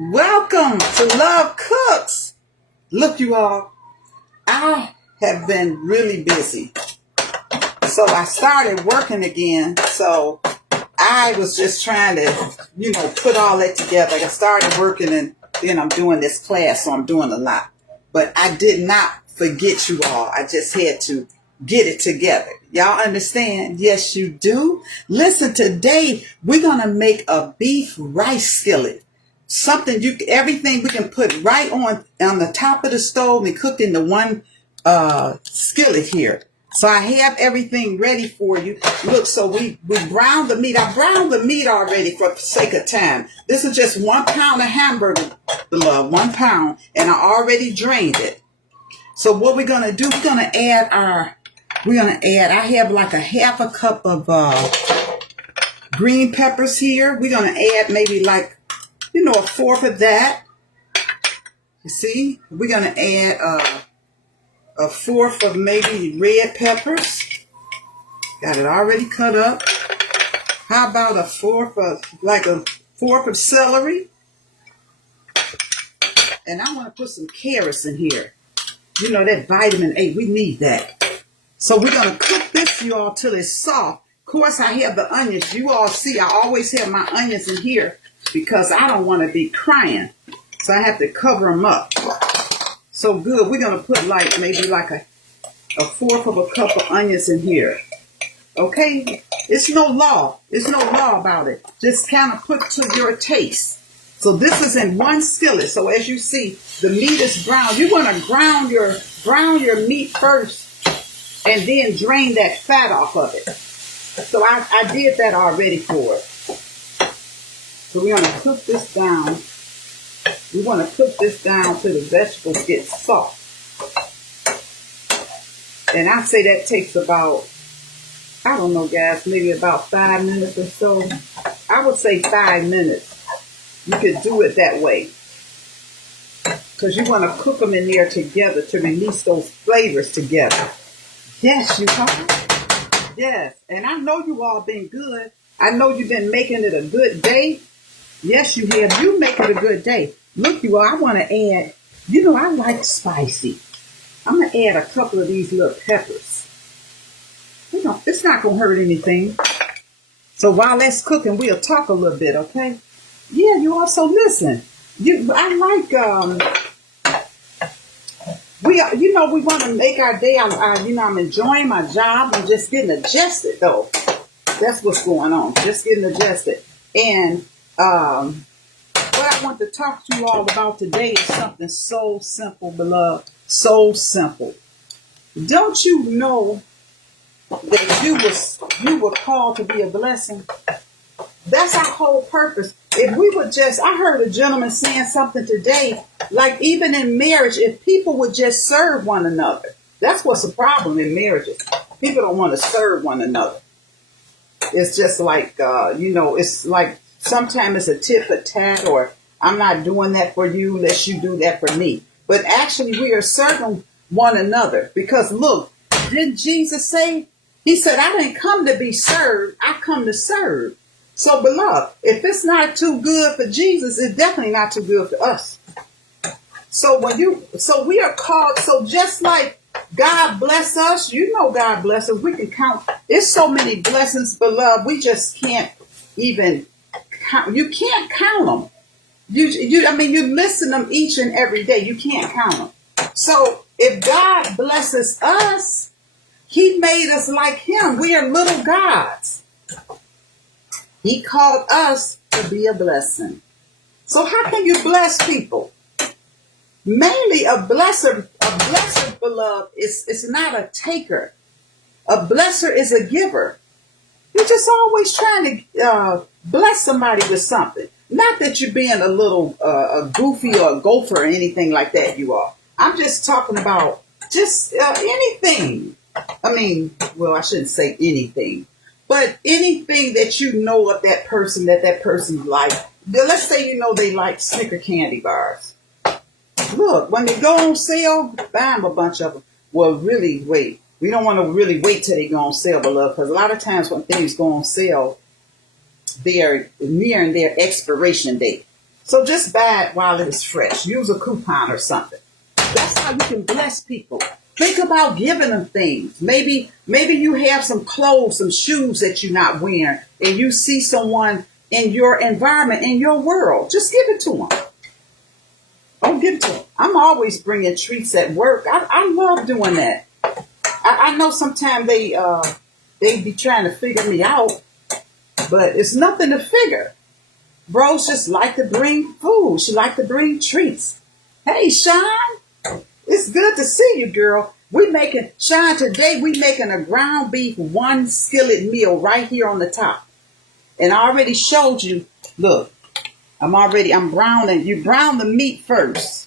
Welcome to Love Cooks. Look, you all, I have been really busy. So I started working again. So I was just trying to, put all that together. I started working and then I'm doing this class, so I'm doing a lot. But I did not forget you all. I just had to get it together. Y'all understand? Yes, you do. Listen, today we're going to make a beef rice skillet. Everything we can put right on the top of the stove and cook in the one skillet here. So I have everything ready for you. Look, so we browned the meat. I browned the meat already for the sake of time. This is just 1 pound of hamburger, beloved, 1 pound, and I already drained it. So what we're gonna do? I have like a half a cup of green peppers here. We're gonna add maybe like a fourth of that. You see, we're gonna add a fourth of maybe red peppers. Got it already cut up. How about a fourth of celery? And I want to put some carrots in here. That vitamin A, we need that. So we're gonna cook this, you all, till it's soft. Of course, I have the onions. You all see, I always have my onions in here because I don't want to be crying. So I have to cover them up. So good. We're going to put maybe a fourth of a cup of onions in here. Okay? It's no law. It's no law about it. Just kind of put to your taste. So this is in one skillet. So as you see, the meat is browned. You want to brown your meat first and then drain that fat off of it. So I did that already for it. So we're going to cook this down. We want to cook this down till the vegetables get soft. And I say that takes about, I don't know, guys, maybe about 5 minutes or so. I would say 5 minutes. You could do it that way. Because you want to cook them in there together to release those flavors together. Yes, you have. Yes. And I know you all been good. I know you've been making it a good day. Yes, you have. You make it a good day. Look, you all, I want to add, I like spicy. I'm going to add a couple of these little peppers. It's not going to hurt anything. So while that's cooking, we'll talk a little bit, okay? Yeah, you also listen. We want to make our day. I'm enjoying my job. I'm just getting adjusted, though. That's what's going on. Just getting adjusted. And what I want to talk to you all about today is something so simple, beloved. So simple. Don't you know that you were called to be a blessing? That's our whole purpose. If we would I heard a gentleman saying something today, like even in marriage, if people would just serve one another. That's what's the problem in marriages. People don't want to serve one another. It's just like, it's like sometimes it's a tit for tat, or I'm not doing that for you unless you do that for me. But actually we are serving one another because look, didn't Jesus say? He said, I didn't come to be served. I come to serve. So beloved, if it's not too good for Jesus, it's definitely not too good for us. So we are called, so just like God bless us, God bless us. We can count. There's so many blessings, beloved. We just can't even count. You can't count them. You listen them each and every day. You can't count them. So if God blesses us, He made us like Him. We are little gods. He called us to be a blessing. So how can you bless people? Mainly a blesser, beloved, is not a taker. A blesser is a giver. You're just always trying to bless somebody with something. Not that you're being a little a goofy or a gopher or anything like that, you are. I'm just talking about just anything. I shouldn't say anything. But anything that you know of that person like. Let's say they like Snicker candy bars. Look, when they go on sale, buy them a bunch of them. Well, really wait. We don't want to really wait till they go on sale, beloved, because a lot of times when things go on sale, they are nearing their expiration date. So just buy it while it is fresh. Use a coupon or something. That's how you can bless people. Think about giving them things. Maybe you have some clothes, some shoes that you're not wearing, and you see someone in your environment, in your world. Just give it to them. Oh, give it to them. I'm always bringing treats at work. I love doing that. I know sometimes they be trying to figure me out, but it's nothing to figure. Bros just like to bring food. She like to bring treats. Hey, Sean, it's good to see you, girl. Sean, today we making a ground beef 1 skillet meal right here on the top. And I already showed you, look, I'm browning. You brown the meat first.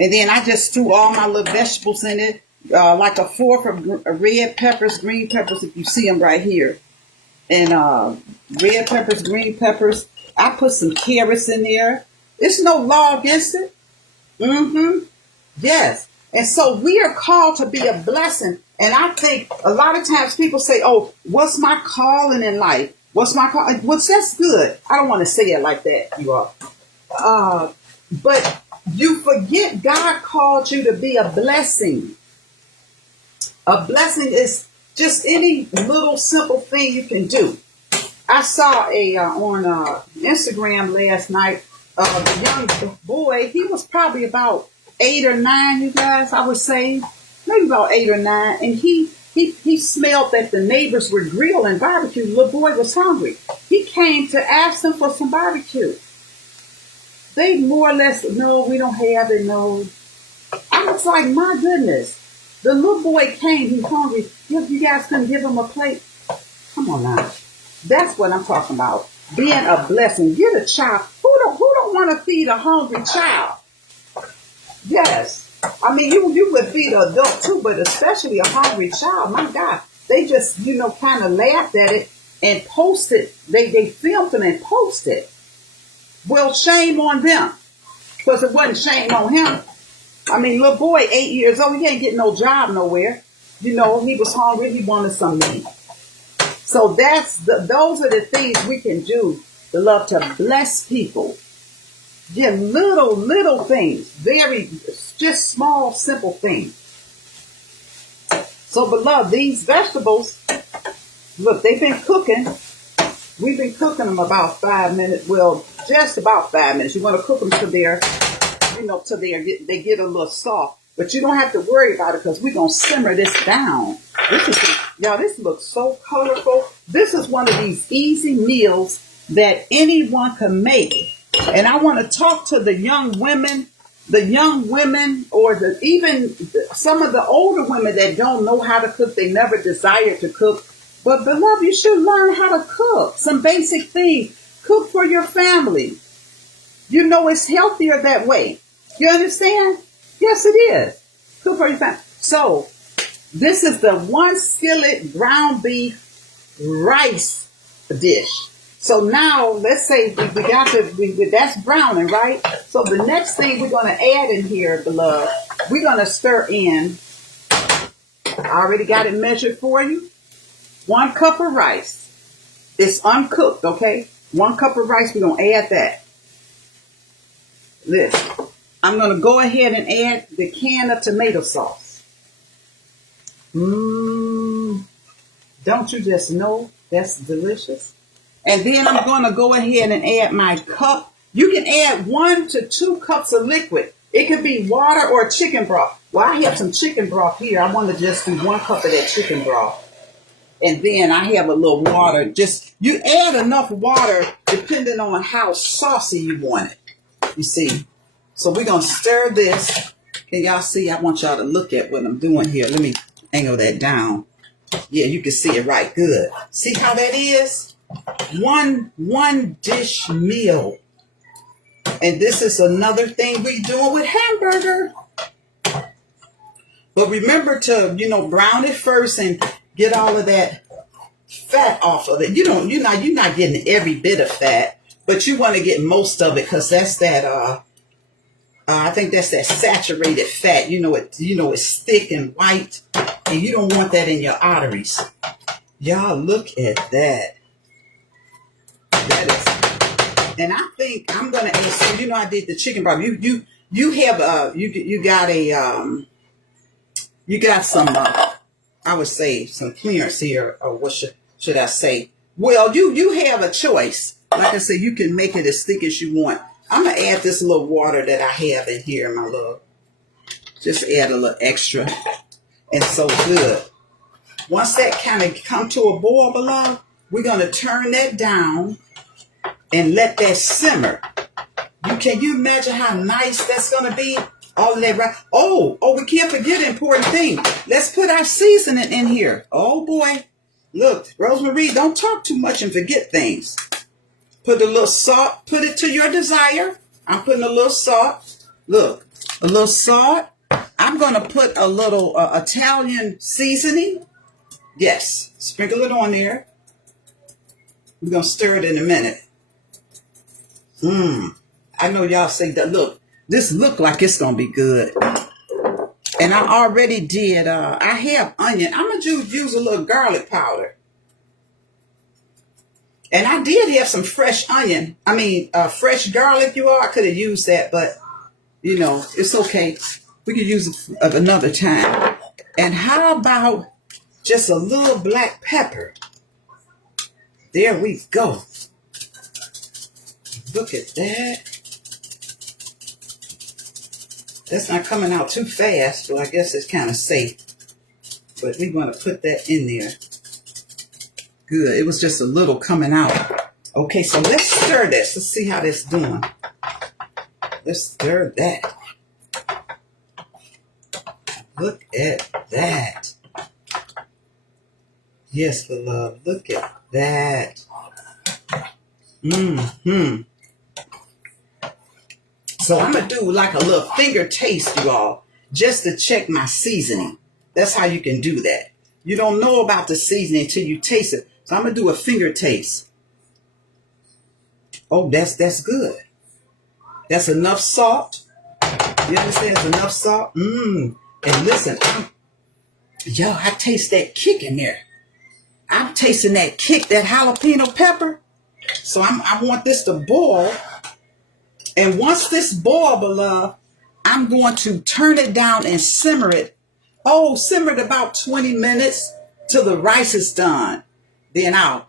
And then I just threw all my little vegetables in it, like a fork of red peppers, green peppers, if you see them right here. And red peppers, green peppers. I put some carrots in there. There's no law against it. Yes. And so we are called to be a blessing. And I think a lot of times people say, oh, what's my calling in life? What's my call? Which that's good. I don't want to say it like that, you all. But you forget God called you to be a blessing. A blessing is just any little simple thing you can do. I saw on Instagram last night, the young boy, he was probably about 8 or 9, you guys, I would say, maybe about 8 or 9. And he smelled that the neighbors were grilling barbecue. The little boy was hungry. He came to ask them for some barbecue. They more or less, no, we don't have it, no. I was like, my goodness. The little boy came, he's hungry. You guys couldn't give him a plate? Come on now. That's what I'm talking about. Being a blessing. Get a child. Who don't want to feed a hungry child? Yes. I mean, you would feed an adult too, but especially a hungry child. My God. They just, kind of laughed at it and posted. They filmed it and posted. Well, shame on them. Because it wasn't shame on him. I mean, little boy, 8 years old, he ain't getting no job nowhere. He was hungry. He wanted some meat. So those are the things we can do to love to bless people. Yeah, little things, just small, simple things. So, beloved, these vegetables, look, they've been cooking. We've been cooking them about 5 minutes. Well, just about 5 minutes. You want to cook them till they get a little soft. But you don't have to worry about it because we're going to simmer this down. This looks so colorful. This is one of these easy meals that anyone can make. And I want to talk to the young women, or even some of the older women that don't know how to cook. They never desired to cook. But beloved, you should learn how to cook. Some basic things. Cook for your family. It's healthier that way. You understand? Yes, it is. Cook for your family. So, this is the 1 skillet ground beef rice dish. So now, let's say that's browning, right? So the next thing we're going to add in here, beloved, we're going to stir in. I already got it measured for you. 1 cup of rice. It's uncooked, okay? 1 cup of rice, we're going to add that. Listen. I'm going to go ahead and add the can of tomato sauce. Don't you just know that's delicious? And then I'm going to go ahead and add my cup. You can add 1 to 2 cups of liquid. It could be water or chicken broth. Well, I have some chicken broth here. I want to just do 1 cup of that chicken broth. And then I have a little water. You add enough water depending on how saucy you want it. You see? So we're going to stir this. Can y'all see? I want y'all to look at what I'm doing here. Let me angle that down. Yeah, you can see it right. Good. See how that is? One dish meal. And this is another thing we're doing with hamburger. But remember to, brown it first and get all of that fat off of it. You're not getting every bit of fat, but you want to get most of it because that's that I think that's that saturated fat. It's thick and white, and you don't want that in your arteries. Y'all look at that. And I think I'm gonna add some. You know, I did the chicken broth. You have you got a you got some I would say some clearance here, or what should I say? Well, you have a choice. Like I said, you can make it as thick as you want. I'm gonna add this little water that I have in here, my love. Just add a little extra, and so good. Once that kind of come to a boil, below, we're gonna turn that down and let that simmer. Can you imagine how nice that's gonna be? All of that right. Oh, we can't forget an important thing. Let's put our seasoning in here. Oh boy. Look, Rosemary, don't talk too much and forget things. Put a little salt. Put it to your desire. I'm putting a little salt. Look, a little salt. I'm going to put a little Italian seasoning. Yes, sprinkle it on there. We're going to stir it in a minute. I know y'all say that. Look, this look like it's going to be good. And I already did, I have onion. I'm going to use a little garlic powder. And I did have some fresh onion. I mean, fresh garlic, you all. I could have used that, but, you know, it's okay. We could use it another time. And how about just a little black pepper? There we go. Look at that. That's not coming out too fast, so I guess it's kind of safe. But we're going to put that in there. Good. It was just a little coming out. Okay, so let's stir this. Let's see how this is doing. Let's stir that. Look at that. Yes, love. Look at that. So I'm going to do like a little finger taste, you all, just to check my seasoning. That's how you can do that. You don't know about the seasoning until you taste it. So I'm going to do a finger taste. Oh, that's good. That's enough salt. You understand? It's enough salt. And listen, yo, I taste that kick in there. I'm tasting that kick, that jalapeno pepper. So I want this to boil. And once this boils, beloved, I'm going to turn it down and simmer it. Oh, simmer it about 20 minutes till the rice is done. Then I'll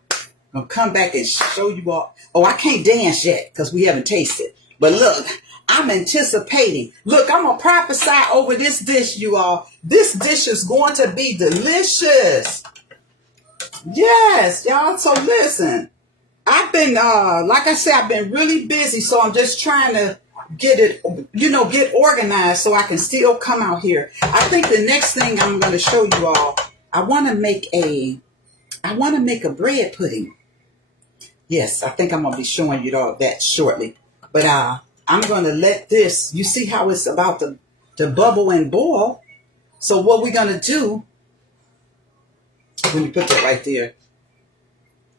come back and show you all. Oh, I can't dance yet because we haven't tasted. But look, I'm anticipating. Look, I'm going to prophesy over this dish, you all. This dish is going to be delicious. Yes, y'all. So listen. I've been, like I said, I've been really busy, so I'm just trying to get it, get organized so I can still come out here. I think the next thing I'm going to show you all, I want to make a bread pudding. Yes, I think I'm going to be showing you all that shortly. But I'm going to let this, you see how it's about to bubble and boil. So what we're going to do, let me put that right there.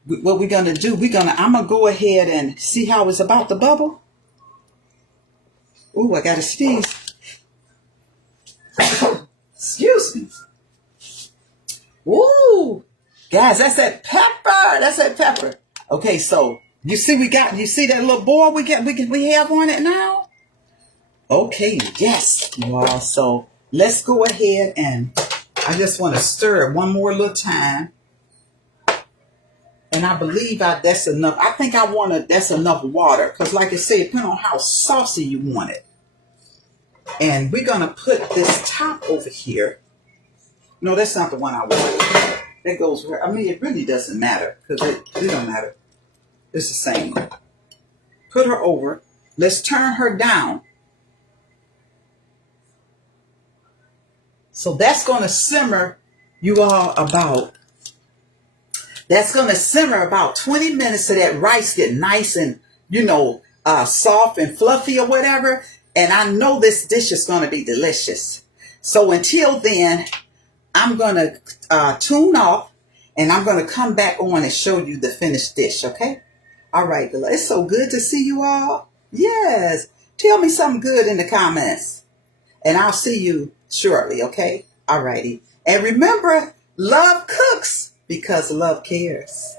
What we're going to do, I'm going to go ahead and see how it's about to bubble. Ooh, I got to sneeze. Excuse me. Ooh, guys, that's that pepper. That's that pepper. Okay, so you see that little boil we have on it now? Okay, yes, you all. So let's go ahead and I just want to stir it one more little time. And I believe that's enough. I think that's enough water. Because like I said, depending on how saucy you want it. And we're going to put this top over here. No, that's not the one I want. That goes where, I mean, it really doesn't matter. Because it don't matter. It's the same. Put her over. Let's turn her down. So that's going to simmer you all about. That's going to simmer about 20 minutes so that rice get nice and, soft and fluffy or whatever. And I know this dish is going to be delicious. So until then, I'm going to tune off and I'm going to come back on and show you the finished dish, okay? All right, it's so good to see you all. Yes. Tell me something good in the comments. And I'll see you shortly, okay? All righty. And remember, love cooks because love cares.